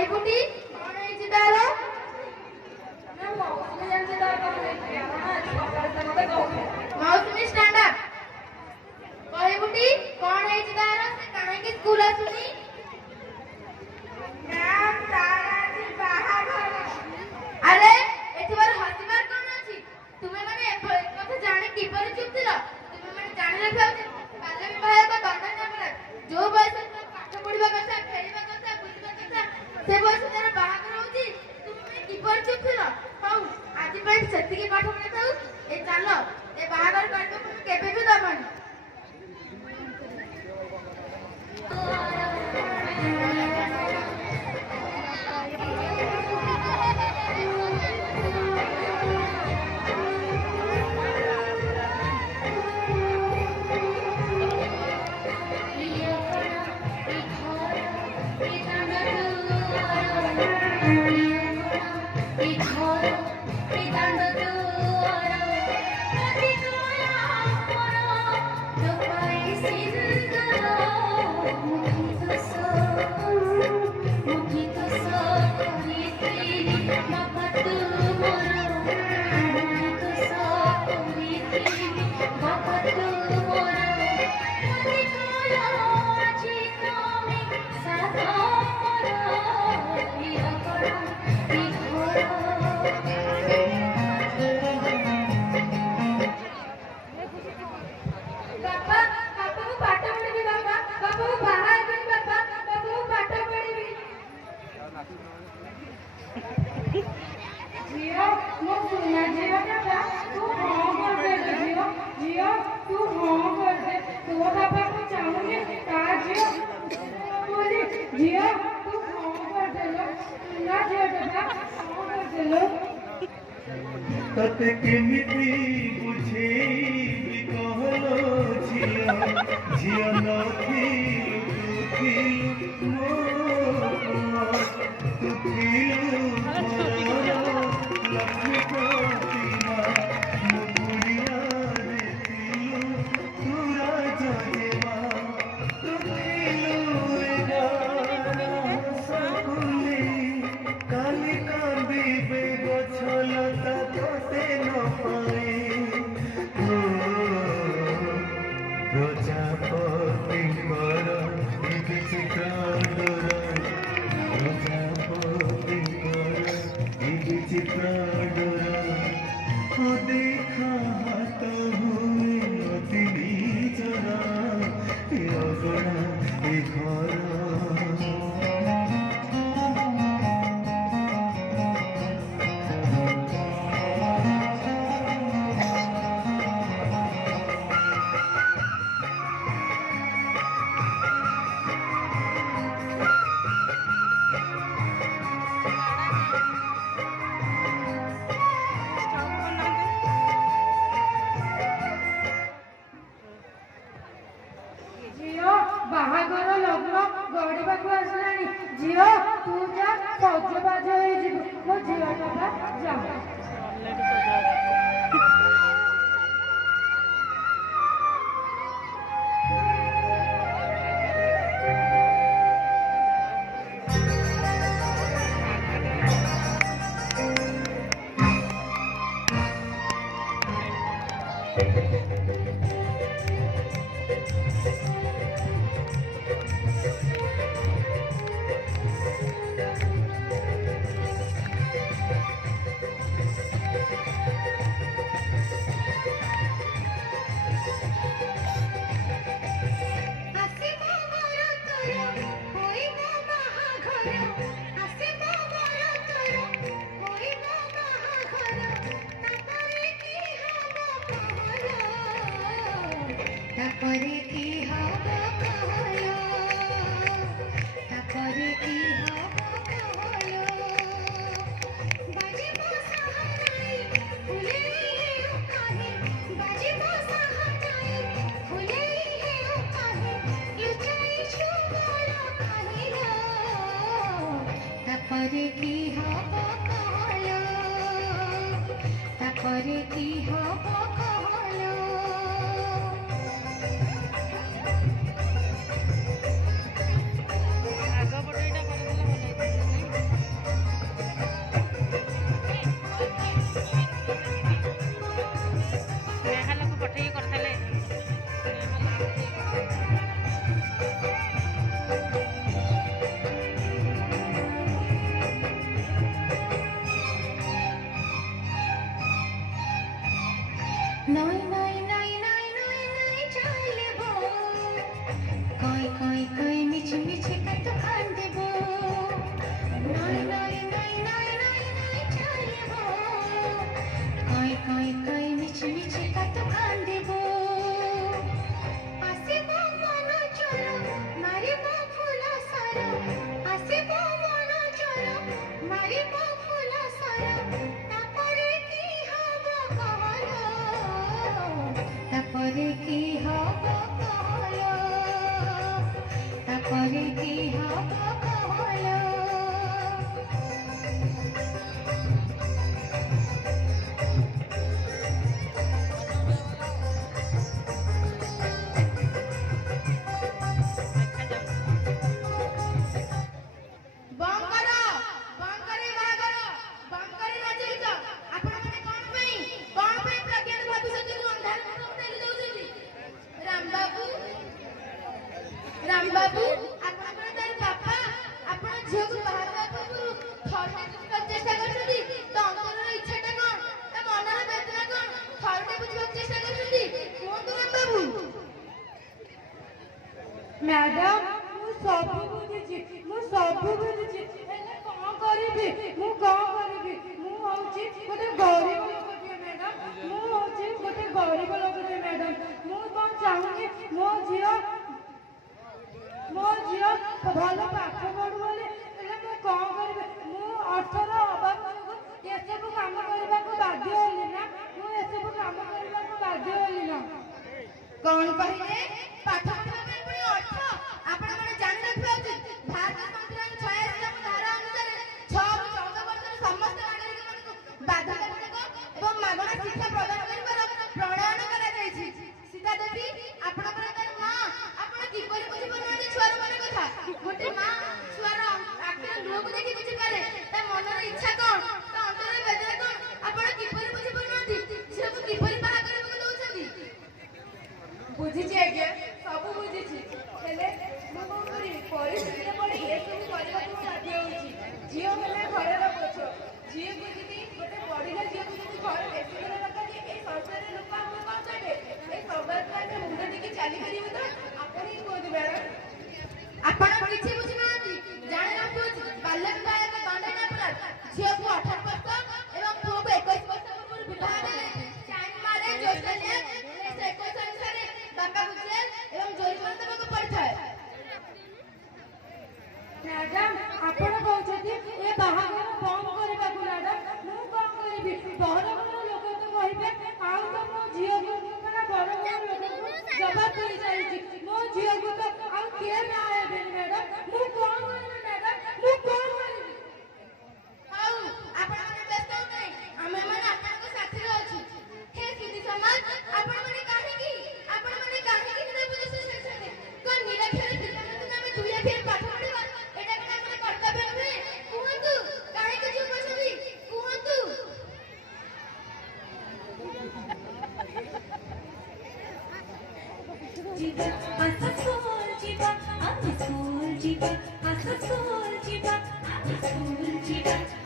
କହିବୁଟି କଣ ହେଇଛି ତାର? मौसमी स्टैंड अप कहे बुटी कौन है जिदारा से काहे की स्कूल आसुनी? मैम तारा जी बाहाघर। अरे एथिबार हसिबार कोन अछि? तुमे माने कथा जाने की पर चुप थिलो? तुमे माने जानि रखा बाल्य विवाह को दंडनीय अपराध। जो बयस पाठ पढिबा कथा खेलिबा कथा बुझिबा कथा से बयस तारा बाहाघर होची तुमे माने की पर चुप थिलो? हौ आज पे सेति की पाठ पढे थाउ ए चालो ए बाहाघर करबो केबे भी दबनी। तते केमिति बुझे कहलो झिया झिया नथिलु तू थिलु लक्ष्मी प्रतिमा मुकुड़िया रे थिलु तू राजा देवा तू थिलु गाना सकुली काली कांदिबे गछलता तोते न पाए प्रजापतिଙ୍କର विचित्रांडर प्रजापतिଙ୍କର विचित्रांडर देखा हाथ हुए अति निजरा अगणा ए घर बाहाघर लग्न गड़िबा आसलानी झील तू जा सजबाज हो झीलटा जा। ଝିଅକୁ ବାହା ହେବା ପୂର୍ବରୁ ଥରଟେ ବୁଝିବାକୁ ଚେଷ୍ଟା କରିଛନ୍ତି ତା ଅନ୍ତରର ଇଚ୍ଛାଟା କଣ, ତା ମନର ବେଦନା କଣ, ଥରଟେ ବୁଝିବାକୁ ଚେଷ୍ଟା କରିଛନ୍ତି? କୁହନ୍ତୁ ରାମ ବାବୁ। ମ୍ୟାଡାମ ମୁଁ ସବୁ ବୁଝିଛି, ମୁଁ ସବୁ ବୁଝିଛି, ହେଲେ କଣ କରିବି, ମୁଁ କଣ କରିବି? ମୁଁ ହଉଛି ଗୋଟେ ଗରିବ ଲୋକଟିଏ ମ୍ୟାଡାମ, ମୁଁ ହଉଛି ଗୋଟେ ଗରିବ ଲୋକଟିଏ ମ୍ୟାଡାମ। ମୁଁ କଣ ଚାହୁଁଛି ମୋ ଝିଅ ଭଲ ପାଠ ପଢୁ ବୋଲି, ହେଲେ ମୁଁ କଣ କରିବି? ମୁଁ ଅର୍ଥର ଅଭାବ ଯୋଗୁଁ ଏସବୁ କାମ କରିବାକୁ ବାଧ୍ୟ ହେଲି ନା, ମୁଁ ଏସବୁ କାମ କରିବାକୁ ବାଧ୍ୟ ହେଲି ନା। କଣ କହିଲେ? ପାଠ ପଢିବା ପାଇଁ ପୁଣି ଅର୍ଥ? ଆପଣ ମାନେ ଜାଣି ରଖିବା ଉଚିତ ଭାରତ ସଂବିଧାନ 86 ର ଧାରା ଅନୁସାରେ 6 ରୁ 14 ବର୍ଷର ସମସ୍ତ ନାଗରିକମାନଙ୍କୁ ବାଧ୍ୟତାମୂଳକ ଏବଂ ମାଗଣା ଶିକ୍ଷା ପ୍ରଦାନ କରିବାର ପ୍ରଣୟନ କରାଯାଇଛି। ସୀତା ଦେବୀ, ଆପଣଙ୍କର ତାର ମା, ଆପଣ କିପରି ବୁଝିପାରୁନାହାନ୍ତି ଛୁଆର ମନ କଥା? ଗୋଟେ ମା ଛୁଆର ଆଖିର ଲୁହକୁ ଦେଖି ବୁଝିପାରେ ତା ମନର ଇଚ୍ଛା କଣ, ତା ଅନ୍ତରର ବେଦନା କଣ। ଆପଣ କିପରି ବୁଝିପାରୁନାହାନ୍ତି? ଝିଅକୁ କିପରି ବାହା କରିବାକୁ ଦଉଛନ୍ତି? ବୁଝିଛି ଆଜ୍ଞା, ସବୁ ବୁଝିଛି, ହେଲେ ମୁଁ କଣ କରିବି? ପରିସ୍ଥିତିରେ ପଡ଼ି ଏସବୁ କରିବାକୁ ମୁଁ ବାଧ୍ୟ ହେଉଛି। ଝିଅ ହେଲେ ଘରର ବୋଝ। ଝିଅକୁ ଯଦି ଗୋଟେ ପଢ଼ିଲା ଝିଅକୁ ଯଦି ଘରେ ବେଶୀ ଦିନ ରଖାଯାଏ, ଏଇ ସଂସାରରେ ଲୋକ ଆମକୁ କଣ କହିବେ? ଏଇ ସମାଜରେ ଆମେ ମୁଣ୍ଡ ଟେକି ଚାଲିପାରିବୁ ତ? ଆପଣ ହିଁ କୁହନ୍ତୁ ମ୍ୟାଡାମ। ଆପଣ କିଛି ବୁଝିନାହାନ୍ତି। ଜାଣି ରଖୁଛି ବାଲ୍ୟ ବିବାହ ଏକ ଦଣ୍ଡନୀୟ ଅପରାଧ। ଝିଅକୁ 18 ବର୍ଷ ଏବଂ ପୁଅକୁ 21 ବର୍ଷ ପୂର୍ବରୁ ବିବାହ ଦେଲେ ଚାଇଲ୍ଡ ମ୍ୟାରେଜ ଅଷ୍ଟ୍ରେଲିଆ 1921 ଅନୁସାରେ ବାପାକୁ ଜେଲ୍ ଏବଂ ଜୋରିମାନା ଦେବାକୁ ପଡ଼ିଥାଏ। ମ୍ୟାଡାମ ଆପଣ କହୁଛନ୍ତି ଏ ବାହାଘର ବନ୍ଦ କରିବାକୁ। ମ୍ୟାଡାମ ମୁଁ କଣ କରିବି? ବଡ଼ ବଡ଼ ଲୋକ ତ କହିବେ, ଆଉ ତ ମୋ ଝିଅକୁ ମାନେ ବଡ଼ ବଡ଼ ଲୋକଙ୍କୁ ଜବାବ ଦେଇଯାଇଛି, ମୋ ଝିଅକୁ ତ ଆଉ କିଏ ବାହା ହେବେନି। ମ୍ୟାଡାମ ମୁଁ କଣ କରିବି? ମ୍ୟାଡାମ ମୁଁ କଣ କରିବି? ହଉ, ଆପଣମାନେ ବ୍ୟସ୍ତ ହୁଅନ୍ତୁନି, ଆମେମାନେ ଆପଣଙ୍କ ସାଥିରେ ଅଛୁ। ହେ ସୁଧୀ ସମାଜ, ଆପଣମାନେ କାହିଁକି ହୃଦୟ ବୁଝି ଶୋଇଛନ୍ତି? କଣ ନିରକ୍ଷର ପିଲାମାନଙ୍କୁ ଆମେ 2 ଅକ୍ଷର ପାଠ ପଢ଼ିବା, ଏଇଟା କଣ ଆମର କର୍ତ୍ତବ୍ୟ ନୁହେଁ? କୁହନ୍ତୁ, କାହିଁକି ଚୁପ୍ ଅଛନ୍ତି? କୁହନ୍ତୁ। Jiba, asa school, jiba, asa school, jiba, asa school, jiba,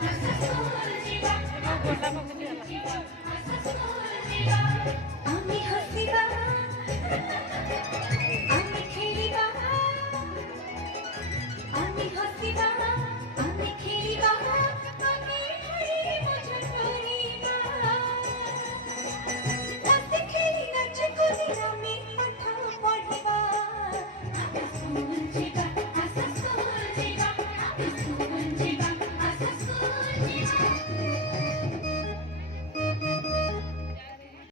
asa school, jiba, asa school, jiba, asa school, jiba. Ami hasiba, ami kheliba, ami hasiba, ami kheliba, ami hari mujha kariba. Nase kheli nach kudi ami patha padhiba. Asa school jiba, asa school jiba, asa school jiba, asa school jiba.